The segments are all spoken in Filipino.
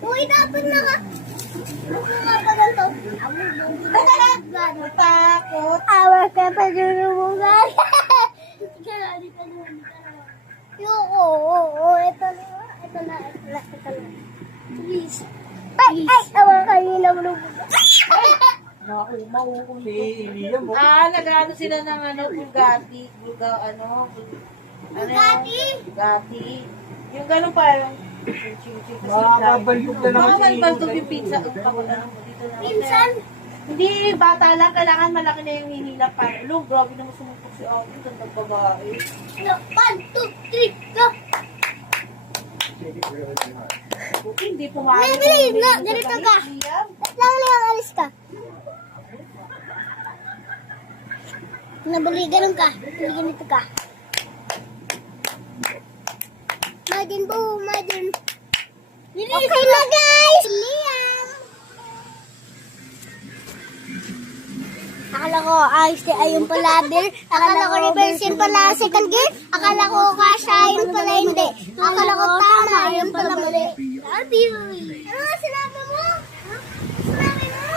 Uy, dapat na ka. Nga pa lang to. Takot. Awar ka pa dinubungan. Yuko, ito na. Please. Ay, awar ka yung nabulubungan. Naku, mauuli. Nag-ano sila ng Bugatti. Bugatti. Yung gano'n pa, yung ching-ching. Makakabaldog na naman si Makakabaldog yung pizza. Pinsan. Hindi, bata lang. Kailangan malaki na yung hinilap para. Look, grabe naman sumutok si Ate. Gandang babae. 1, 2, 3, go. Buti, hindi pumayag. Bili, na, ganito ka. Lang alis ka. Nabali, ganun ka. Bili, ganito ka. Madin po, madin. Okay na guys! Liam! Akala ko ayos din ayun pala Bill. Akala ko reverse yun pala second gear. Akala ko kasha yun pala hindi. Akala ko tama yun pala mali. Love you. Ano nga sinabi mo? Sinabi mo?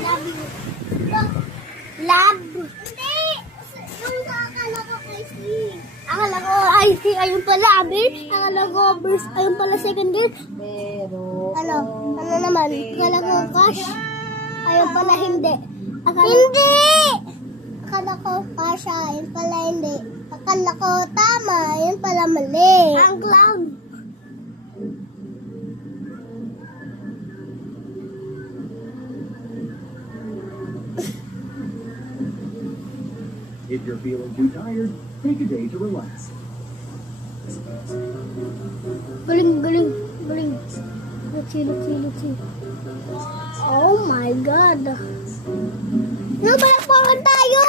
Love you. Love. Hindi. Yung akala ko Casey. Akala ko Casey ayun pala Bill. Akala ko verse ayun pala second gear. Pero, Ano naman? Akala ko cash. Ayun pala hindi. Hindi! Akala ko kasha, yun pala hindi. Akala ko tama, yun pala mali. Ang clown. If you're feeling too tired, take a day to relax. Galing. Let's see. Oh my God. Palakpakan tayo!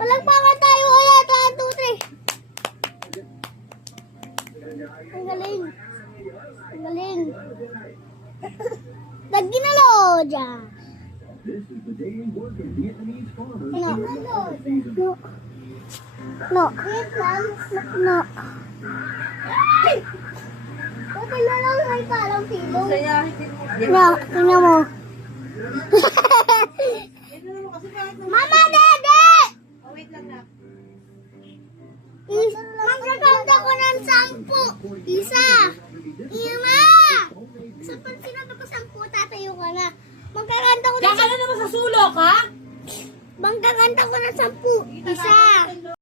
Palakpakan tayo ulit. 1, 2, 3. Ang galing. Nagginalo dyan. This is the daily work of Vietnamese farmers. No. No. Okay na lang ay parang pilong. sayahin din mo. No, tingnan mo. Kasi kahit naman. Mama, Dede! Oh, wait lang na. Magkakanta ko ng 10. Isa. Ima! Sa pag sinabi ko 10, tatayo ka na. Magkakanta ko ng Kaya ka na naman sa sulok, ha? Magkakanta ko ng 10. Isa.